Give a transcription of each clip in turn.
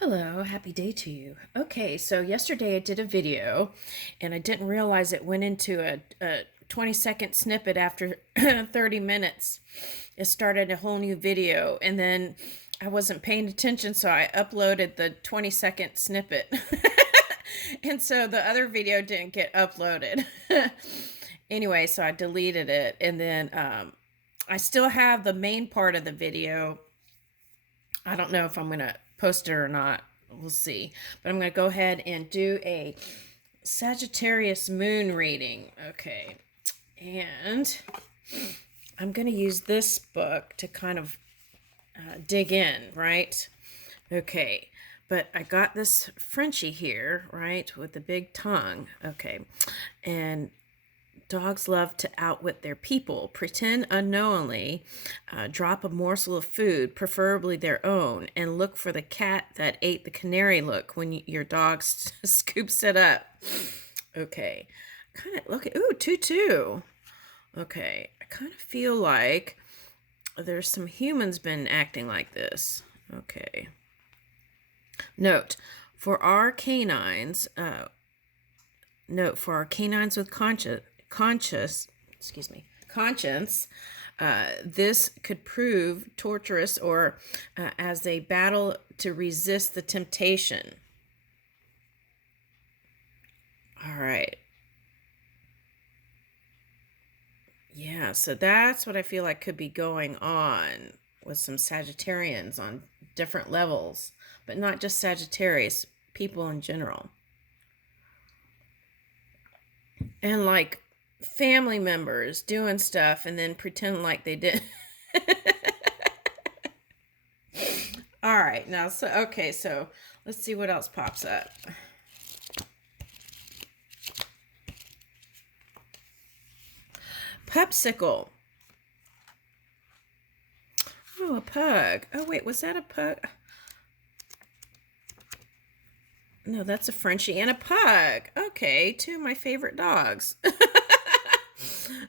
Hello, happy day to you. Okay, so yesterday I did a video and I didn't realize it went into a 20-second snippet after 30 minutes. It started a whole new video and then I wasn't paying attention, so I uploaded the 20-second snippet. And so the other video didn't get uploaded. Anyway, so I deleted it and then I still have the main part of the video. I don't know if I'm going to post it or not. We'll see. But I'm going to go ahead and do a Sagittarius moon reading. Okay. And I'm going to use this book to kind of dig in, right? Okay. But I got this Frenchie here, right, with the big tongue. Okay. And dogs love to outwit their people. Pretend unknowingly, drop a morsel of food, preferably their own, and look for the cat that ate the canary look when your dog scoops it up. Okay. Kind of look at, ooh, 2-2. Okay. I kind of feel like there's some humans been acting like this. Okay. Note, for our canines with conscience, this could prove torturous or as they battle to resist the temptation. All right. Yeah, so that's what I feel like could be going on with some Sagittarians on different levels, but not just Sagittarius, people in general. And like family members doing stuff and then pretend like they did. All right, now, so let's see what else pops up. Popsicle. Oh, a pug. Oh, wait, was that a pug? No, that's a Frenchie and a pug. Okay, two of my favorite dogs.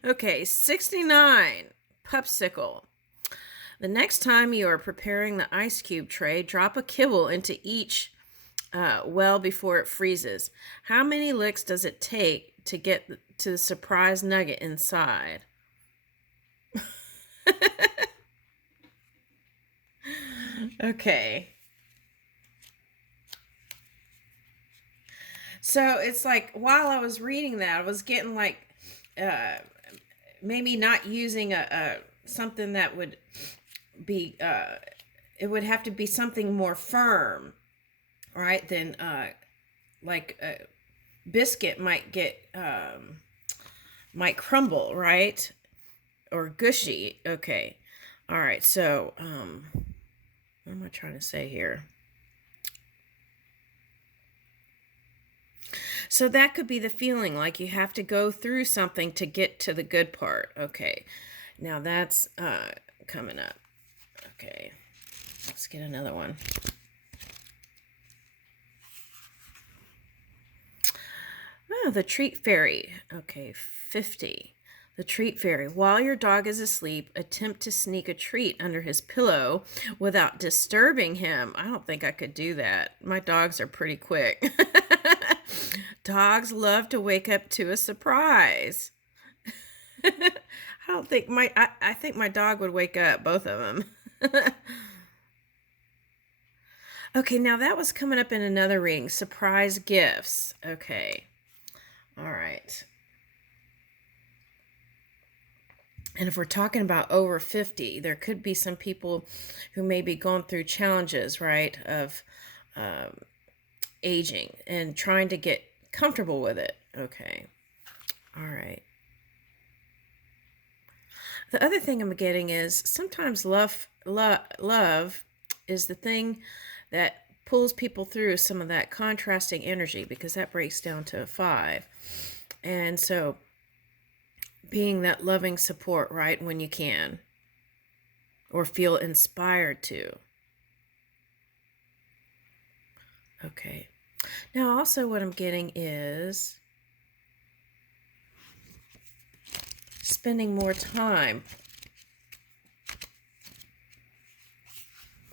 Okay, 69, Popsicle. The next time you are preparing the ice cube tray, drop a kibble into each well before it freezes. How many licks does it take to get to the surprise nugget inside? Okay. So it's like while I was reading that, I was getting like maybe not using a something that would be it would have to be something more firm, right? Than like a biscuit might crumble, right? Or gushy. Okay. All right. So what am I trying to say here? So that could be the feeling, like you have to go through something to get to the good part. Okay, now that's coming up. Okay, let's get another one. Oh, the treat fairy. Okay, 50. The treat fairy. While your dog is asleep, attempt to sneak a treat under his pillow without disturbing him. I don't think I could do that. My dogs are pretty quick. Dogs love to wake up to a surprise. I think my dog would wake up, both of them. Okay, now that was coming up in another reading. Surprise gifts. Okay. All right. And if we're talking about over 50, there could be some people who may be going through challenges, right, of aging and trying to get comfortable with it. Okay. All right. The other thing I'm getting is sometimes love is the thing that pulls people through some of that contrasting energy, because that breaks down to a 5. And so being that loving support, right, when you can, or feel inspired to. Okay. Now, also what I'm getting is spending more time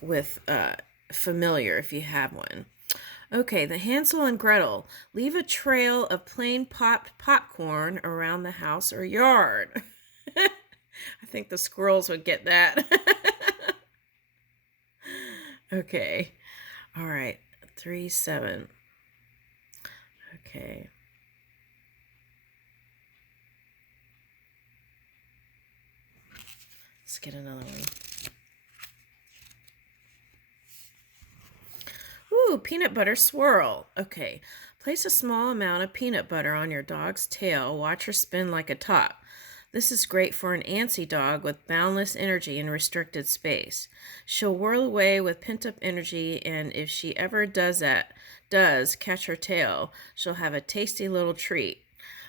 with familiar if you have one. Okay, the Hansel and Gretel. Leave a trail of plain popped popcorn around the house or yard. I think the squirrels would get that. Okay. All right. 3, 7. Okay. Let's get another one. Ooh, peanut butter swirl. Okay. Place a small amount of peanut butter on your dog's tail. Watch her spin like a top. This is great for an antsy dog with boundless energy and restricted space. She'll whirl away with pent-up energy, and if she ever does catch her tail, she'll have a tasty little treat.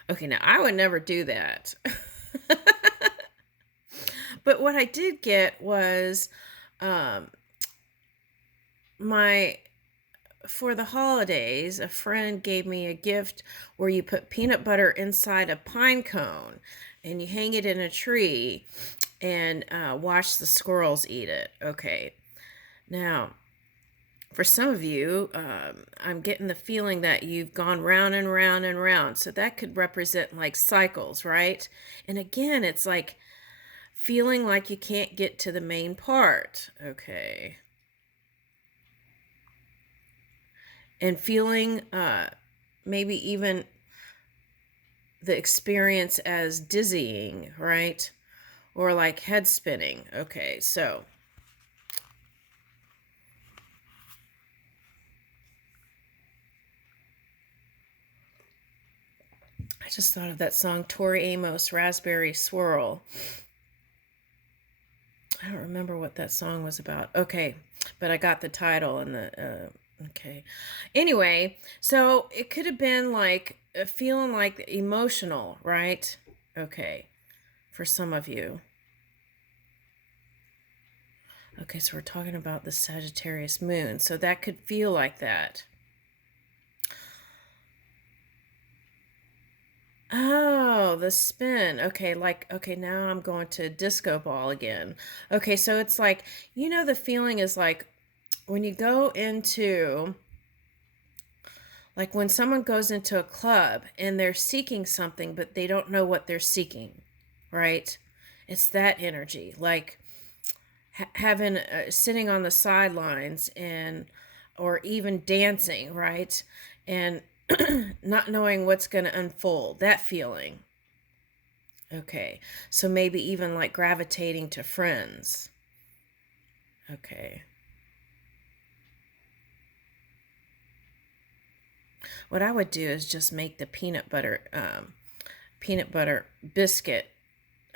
Okay, now I would never do that. But what I did get was for the holidays, a friend gave me a gift where you put peanut butter inside a pine cone and you hang it in a tree and watch the squirrels eat it. Okay. Now, for some of you, I'm getting the feeling that you've gone round and round and round. So that could represent like cycles, right? And again, it's like feeling like you can't get to the main part. Okay. And feeling maybe even the experience as dizzying, right? Or like head spinning. Okay, so I just thought of that song, Tori Amos, Raspberry Swirl. I don't remember what that song was about. Okay, but I got the title and the... Okay. Anyway, so it could have been like feeling like emotional, right? Okay. For some of you. Okay, so we're talking about the Sagittarius moon. So that could feel like that. Oh, the spin. Okay, okay, now I'm going to disco ball again. Okay, so it's like, the feeling is like, when you go into, like when someone goes into a club and they're seeking something, but they don't know what they're seeking, right? It's that energy, like having, sitting on the sidelines or even dancing, right? And not knowing what's going to unfold, that feeling. Okay, so maybe even like gravitating to friends. Okay. What I would do is just make the peanut butter biscuit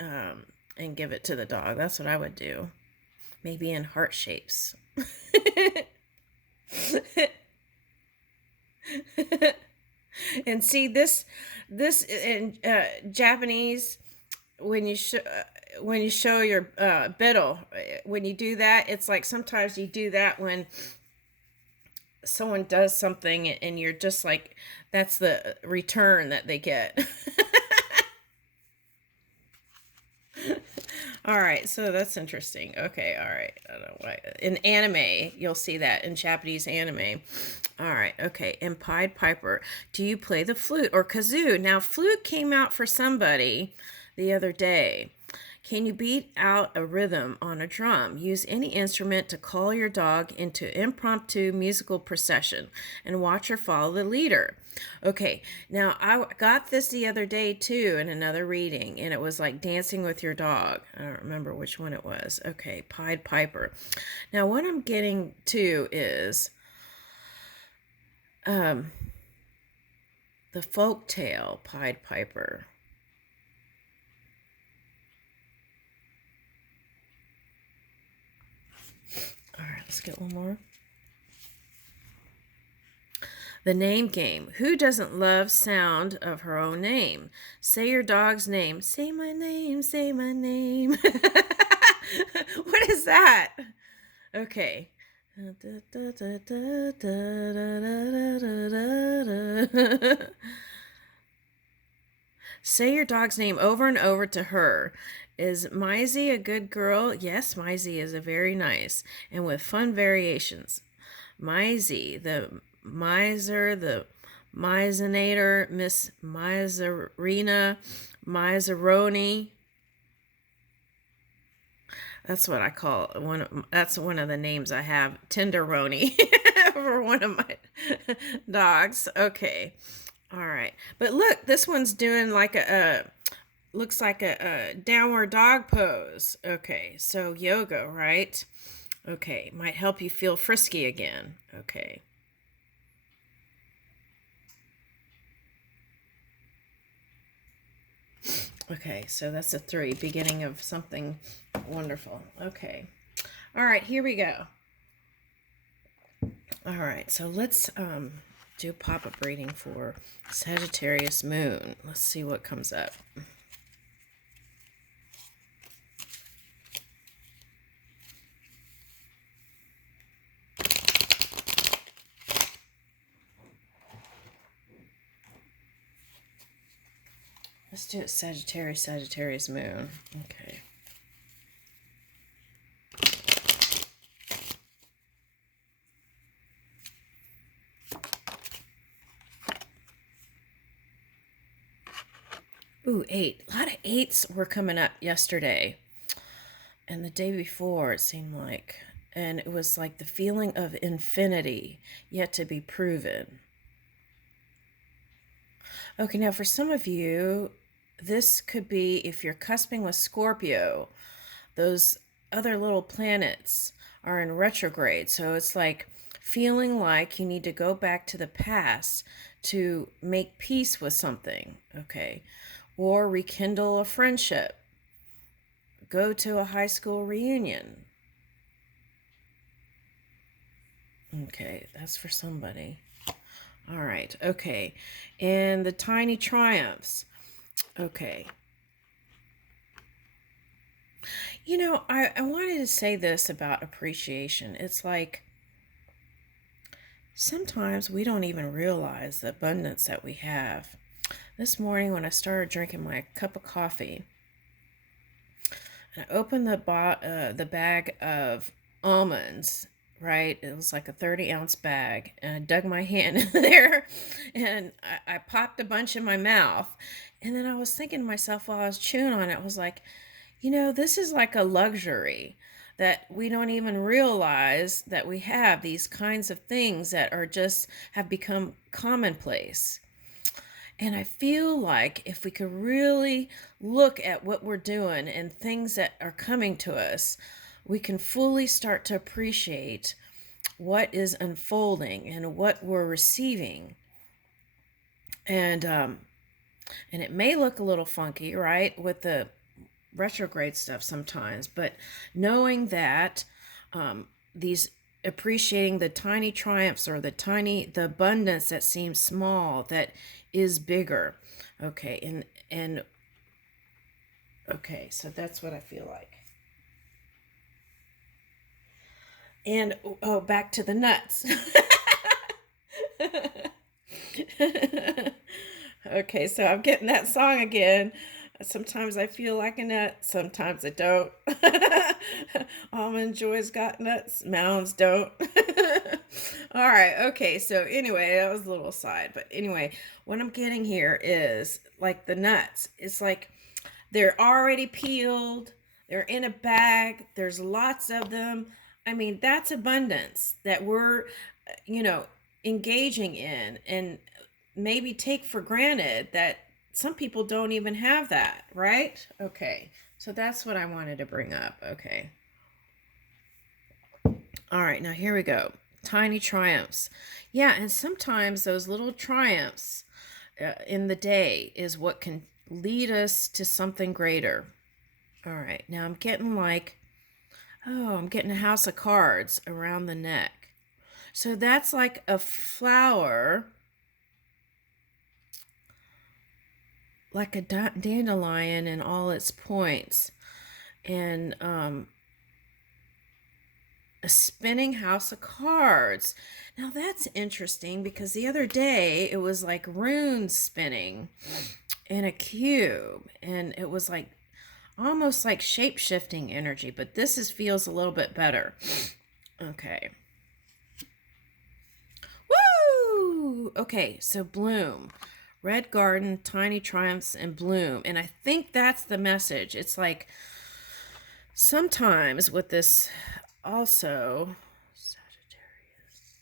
and give it to the dog. That's what I would do. Maybe in heart shapes. And see this in Japanese, when you show your biddle, when you do that, it's like sometimes you do that when someone does something and you're just like, that's the return that they get. All right, so that's interesting. Okay, all right. I don't know why. In anime, you'll see that in Japanese anime. All right, okay. And Pied Piper, do you play the flute or kazoo? Now, flute came out for somebody the other day. Can you beat out a rhythm on a drum? Use any instrument to call your dog into impromptu musical procession and watch her follow the leader. Okay, now I got this the other day too in another reading, and it was like dancing with your dog. I don't remember which one it was. Okay, Pied Piper. Now what I'm getting to is the folk tale Pied Piper. All right, let's get one more. The name game. Who doesn't love sound of her own name? Say your dog's name. Say my name, say my name. What is that? Okay. Say your dog's name over and over to her. Is Maisie a good girl? Yes, Maisie is a very nice, and with fun variations. Misey, the miser, the Mizinator, Miss Miserina, Miseroni. That's what I call that's one of the names I have, Tenderoni, for one of my dogs. Okay. All right. But look, this one's doing like looks like a downward dog pose. Okay. So yoga, right? Okay. Might help you feel frisky again. Okay. Okay, so that's a 3, beginning of something wonderful. Okay. All right, here we go. All right, so let's do pop-up reading for Sagittarius Moon. Let's see what comes up. Let's do it Sagittarius Moon. Okay. Ooh, 8. A lot of 8s were coming up yesterday. And the day before, it seemed like. And it was like the feeling of infinity yet to be proven. Okay, now for some of you, this could be if you're cusping with Scorpio, those other little planets are in retrograde. So it's like feeling like you need to go back to the past to make peace with something, okay? Or rekindle a friendship. Go to a high school reunion. Okay, that's for somebody. All right, okay. And the tiny triumphs. Okay. You know, I wanted to say this about appreciation. It's like sometimes we don't even realize the abundance that we have. This morning when I started drinking my cup of coffee, and I opened the bag of almonds, right? It was like a 30-ounce bag, and I dug my hand in there, and I popped a bunch in my mouth. And then I was thinking to myself while I was chewing on it, I was like, you know, this is like a luxury that we don't even realize that we have these kinds of things that are just have become commonplace. And I feel like if we could really look at what we're doing and things that are coming to us, we can fully start to appreciate what is unfolding and what we're receiving. And it may look a little funky, right, with the retrograde stuff sometimes, but knowing that these appreciating the tiny triumphs or the abundance that seems small that is bigger. Okay, and okay, so that's what I feel like. And oh, back to the nuts. Okay, so I'm getting that song again. Sometimes I feel like a nut, sometimes I don't. Almond Joy's got nuts, Mounds don't. All right, okay, so anyway, that was a little aside. But anyway, what I'm getting here is like the nuts. It's like they're already peeled, they're in a bag, there's lots of them. I mean, that's abundance that we're, engaging in and maybe take for granted that some people don't even have that, right? Okay, so that's what I wanted to bring up. Okay. All right, now here we go. Tiny triumphs. Yeah, and sometimes those little triumphs in the day is what can lead us to something greater. All right, now I'm getting I'm getting a house of cards around the neck. So that's like a flower, like a dandelion in all its points, and a spinning house of cards. Now that's interesting because the other day it was like runes spinning in a cube, and it was like almost like shape-shifting energy, but this feels a little bit better. Okay. Ooh, okay, so bloom. Red garden, tiny triumphs, and bloom. And I think that's the message. It's like sometimes with this also, Sagittarius,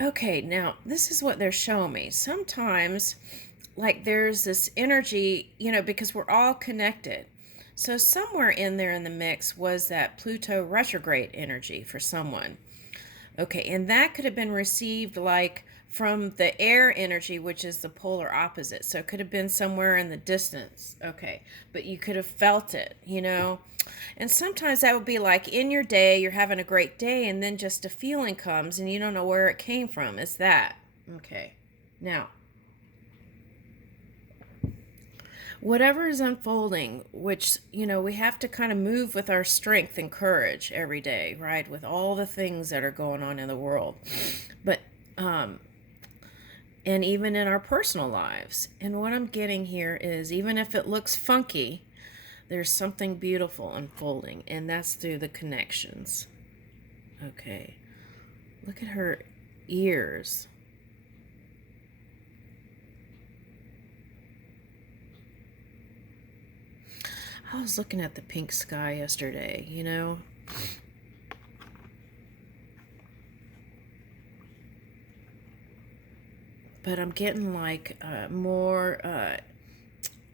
okay, now this is what they're showing me. Sometimes, like, there's this energy, you know, because we're all connected. So, somewhere in there in the mix was that Pluto retrograde energy for someone. Okay, and that could have been received like from the air energy, which is the polar opposite. So, it could have been somewhere in the distance. Okay, but you could have felt it, you know. And sometimes that would be like in your day, you're having a great day, and then just a feeling comes and you don't know where it came from. It's that. Okay. Now, whatever is unfolding, which, you know, we have to kind of move with our strength and courage every day, right? With all the things that are going on in the world. But, and even in our personal lives. And what I'm getting here is even if it looks funky, there's something beautiful unfolding, and that's through the connections. Okay. Look at her ears. I was looking at the pink sky yesterday, you know. But I'm getting like more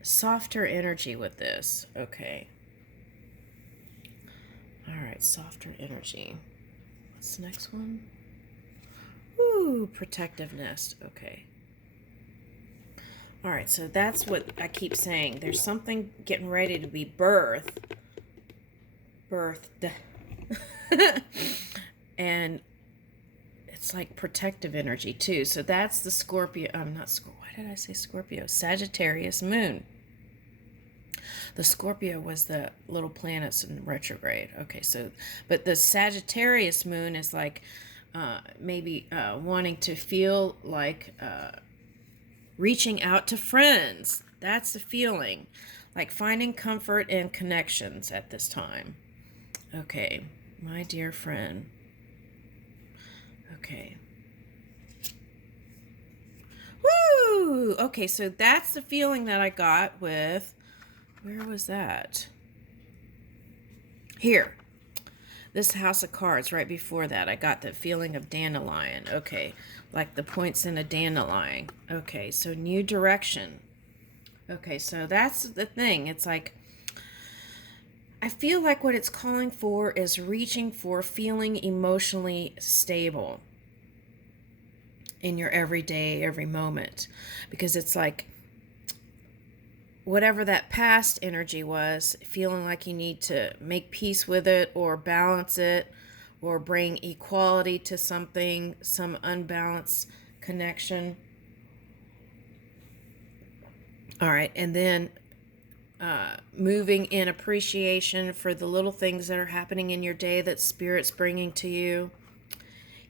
softer energy with this. Okay. All right, softer energy. What's the next one? Ooh, protectiveness. Okay. All right, so that's what I keep saying. There's something getting ready to be birthed. And it's like protective energy too. So that's the Scorpio. Not Scorpio. Why did I say Scorpio? Sagittarius moon. The Scorpio was the little planets in retrograde. Okay, so, but the Sagittarius moon is like maybe wanting to feel like reaching out to friends. That's the feeling. Like finding comfort and connections at this time. Okay, my dear friend. Okay. Woo! Okay, so that's the feeling that I got with, where was that? Here. This house of cards right before that. I got the feeling of dandelion. Okay, like the points in a dandelion. Okay, so new direction. Okay, so that's the thing. It's like, I feel like what it's calling for is reaching for feeling emotionally stable in your everyday, every moment. Because it's like, whatever that past energy was, feeling like you need to make peace with it or balance it or bring equality to something, some unbalanced connection. All right, and then moving in appreciation for the little things that are happening in your day that Spirit's bringing to you,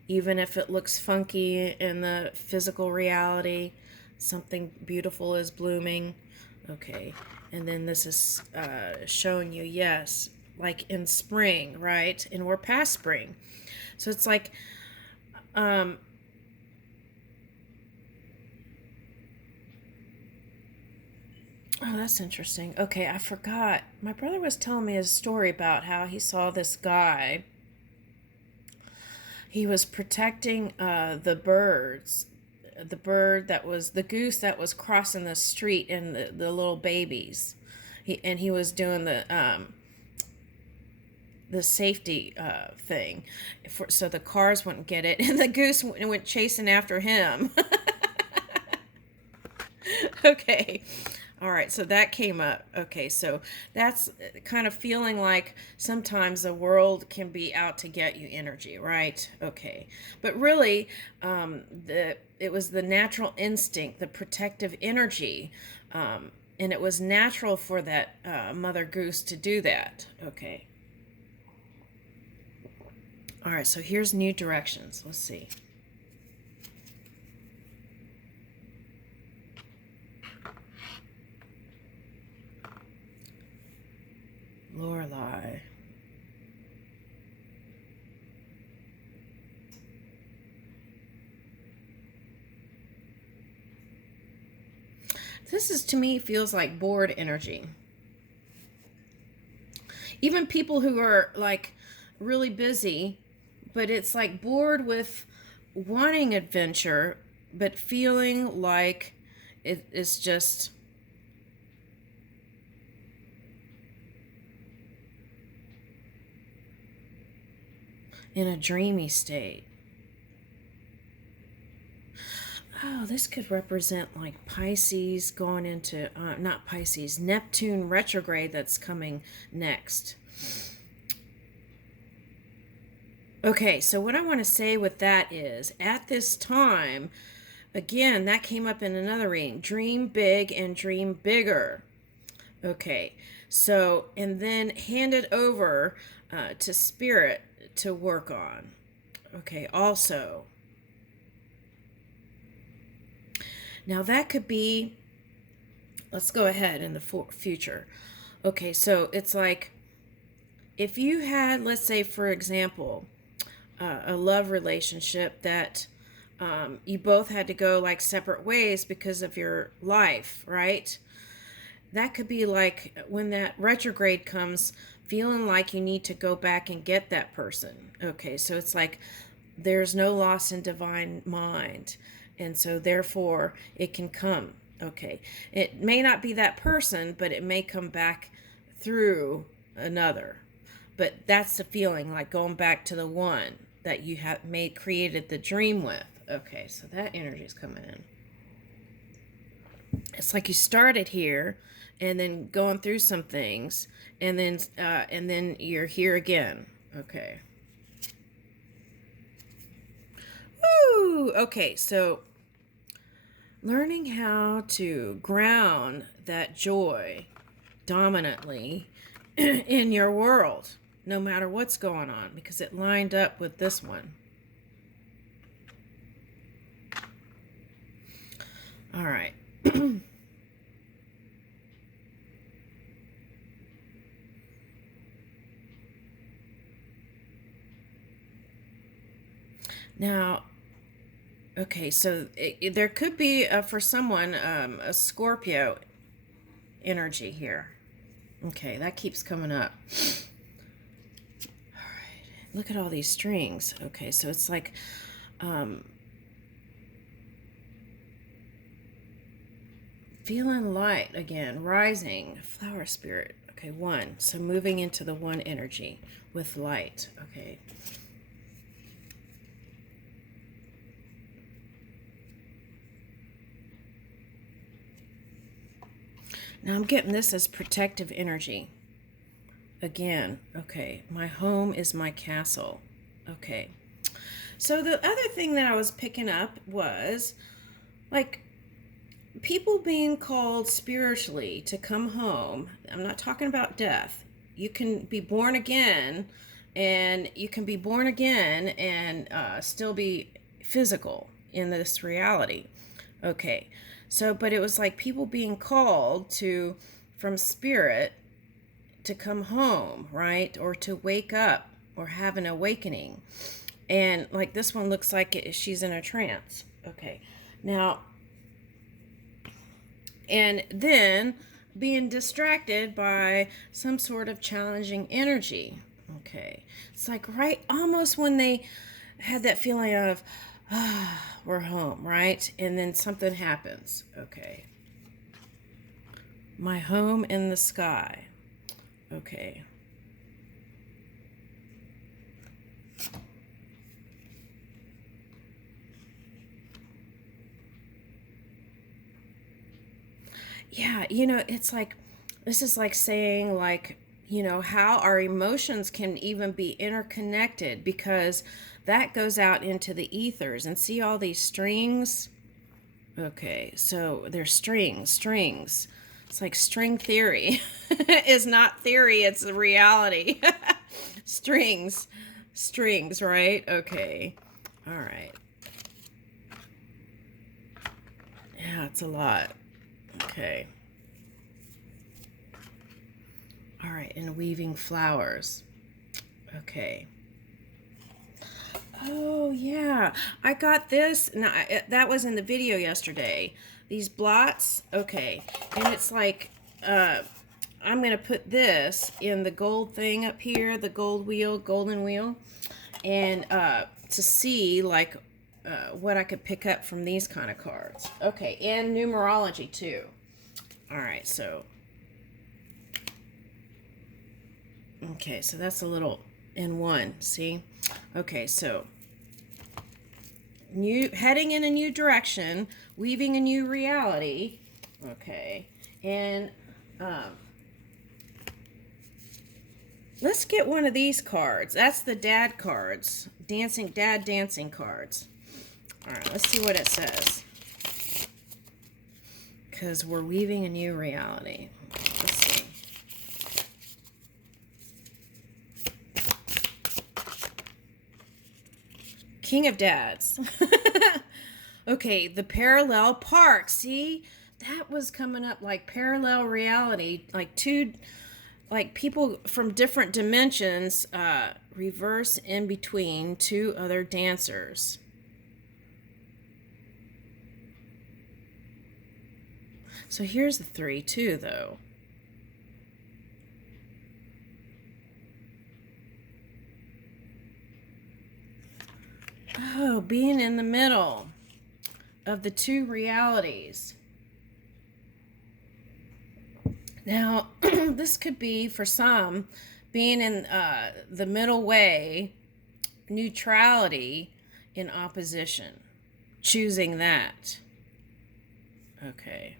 even if it looks funky in the physical reality, something beautiful is blooming. Okay, and then this is showing you, yes, like in spring, right? And we're past spring. So it's like, oh, that's interesting. Okay, I forgot. My brother was telling me a story about how he saw this guy. He was protecting the birds. The bird that was, the goose that was crossing the street and the little babies. He was doing the safety thing so the cars wouldn't get it. And the goose went chasing after him. Okay. All right, so that came up. Okay, so that's kind of feeling like sometimes the world can be out to get you energy, right? Okay, but really, it was the natural instinct, the protective energy, and it was natural for that mother goose to do that. Okay. All right, so here's new directions. Let's see. Lorelei. This is, to me, feels like bored energy. Even people who are like really busy, but it's like bored with wanting adventure, but feeling like it is just in a dreamy state. Oh, this could represent like Pisces going into, not Pisces, Neptune retrograde that's coming next. Okay, so what I want to say with that is, at this time, again, that came up in another reading, dream big and dream bigger. Okay, so, and then hand it over to Spirit to work on. Okay, also. Now that could be, let's go ahead in the future. Okay, so it's like, if you had, let's say, for example, a love relationship that you both had to go like separate ways because of your life, right? That could be like when that retrograde comes, feeling like you need to go back and get that person. Okay, so it's like there's no loss in divine mind. And so therefore it can come. Okay, it may not be that person, but it may come back through another. But that's the feeling, like going back to the one that you have created the dream with. Okay, so that energy is coming in. It's like you started here and then going through some things, and then you're here again. Okay. Woo! Okay, so learning how to ground that joy dominantly in your world, no matter what's going on, because it lined up with this one. All right. Now, okay, so there could be, for someone, a Scorpio energy here. Okay, that keeps coming up. All right, look at all these strings. Okay, so it's like, feeling light again, rising, flower spirit. Okay, one. So moving into the one energy with light. Okay. Now I'm getting this as protective energy. Again, okay, my home is my castle. Okay. So the other thing that I was picking up was like people being called spiritually to come home. I'm not talking about death. You can be born again, and you can be born again and still be physical in this reality. Okay. So, but it was like people being called to, from spirit, to come home, right? Or to wake up or have an awakening. And like this one looks like she's in a trance. Okay. Now, and then being distracted by some sort of challenging energy. Okay. It's like right almost when they had that feeling of, we're home, right? And then something happens. Okay. My home in the sky. Okay. Yeah, it's like, this is like saying, like, how our emotions can even be interconnected, because that goes out into the ethers. And see all these strings? Okay, so there's strings. It's like string theory is not theory, it's the reality. strings, right? Okay, all right. Yeah, it's a lot. Okay. All right, and weaving flowers. Okay. Oh, yeah. I got this. Now, that was in the video yesterday. These blots. Okay. And it's like, I'm going to put this in the gold thing up here, the gold wheel, golden wheel. And to see, like, what I could pick up from these kind of cards. Okay. And numerology, too. All right. So. Okay. So that's a little in one. See? Okay, so heading in a new direction, weaving a new reality. Okay, and let's get one of these cards. That's the dad cards, dad dancing cards. All right, let's see what it says. Because we're weaving a new reality. Let's see. King of Dads. Okay, the parallel park. See, that was coming up like parallel reality, like people from different dimensions reverse in between two other dancers. So here's the 3 too, though. Oh, being in the middle of the two realities. Now, this could be for some being in the middle way, neutrality in opposition, choosing that. Okay.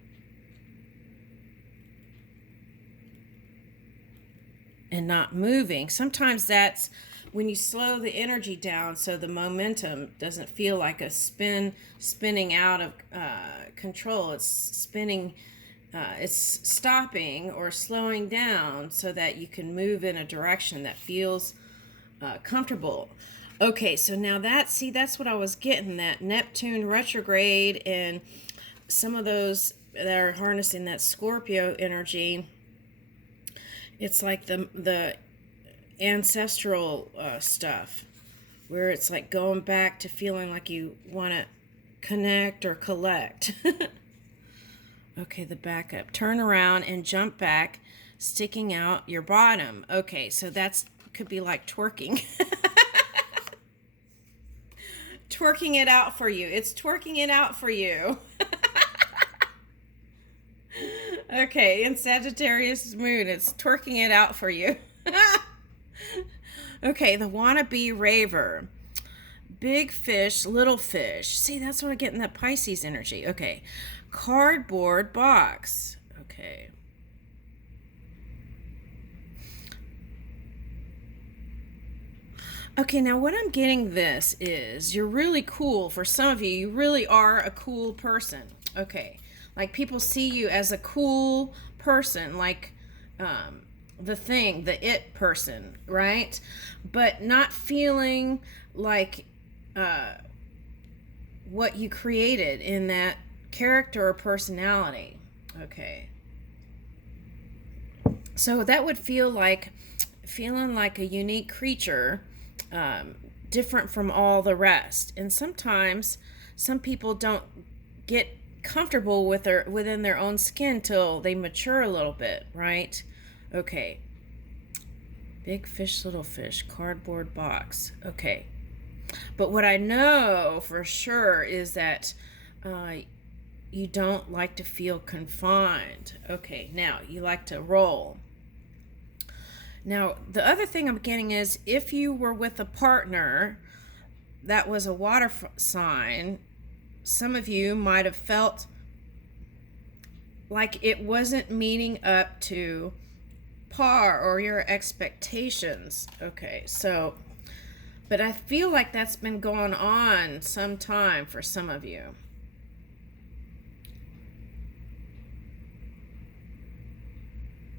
And not moving. Sometimes that's when you slow the energy down so the momentum doesn't feel like a spinning out of control. It's spinning, it's stopping or slowing down so that you can move in a direction that feels comfortable. Okay, so now that's what I was getting, that Neptune retrograde and some of those that are harnessing that Scorpio energy. It's like the ancestral stuff where it's like going back to feeling like you want to connect or collect. Okay, the backup. Turn around and jump back, sticking out your bottom. Okay, so that's could be like twerking. Twerking it out for you. It's twerking it out for you. Okay, in Sagittarius moon, it's twerking it out for you. Okay, the wannabe raver. Big fish, little fish. See, that's what I get in that Pisces energy. Okay, cardboard box. Okay. Okay, now what I'm getting this is you're really cool. For some of you, you really are a cool person. Okay, like people see you as a cool person, like the it person, right? But not feeling like what you created in that character or personality. Okay. So that would feel like feeling like a unique creature, different from all the rest. And sometimes some people don't get comfortable within their own skin till they mature a little bit, right? Okay. Big fish, little fish, cardboard box. Okay. But what I know for sure is that you don't like to feel confined. Okay, now you like to roll. Now, the other thing I'm getting is if you were with a partner that was a water sign, some of you might have felt like it wasn't meeting up to par or your expectations. Okay, so, but I feel like that's been going on some time for some of you.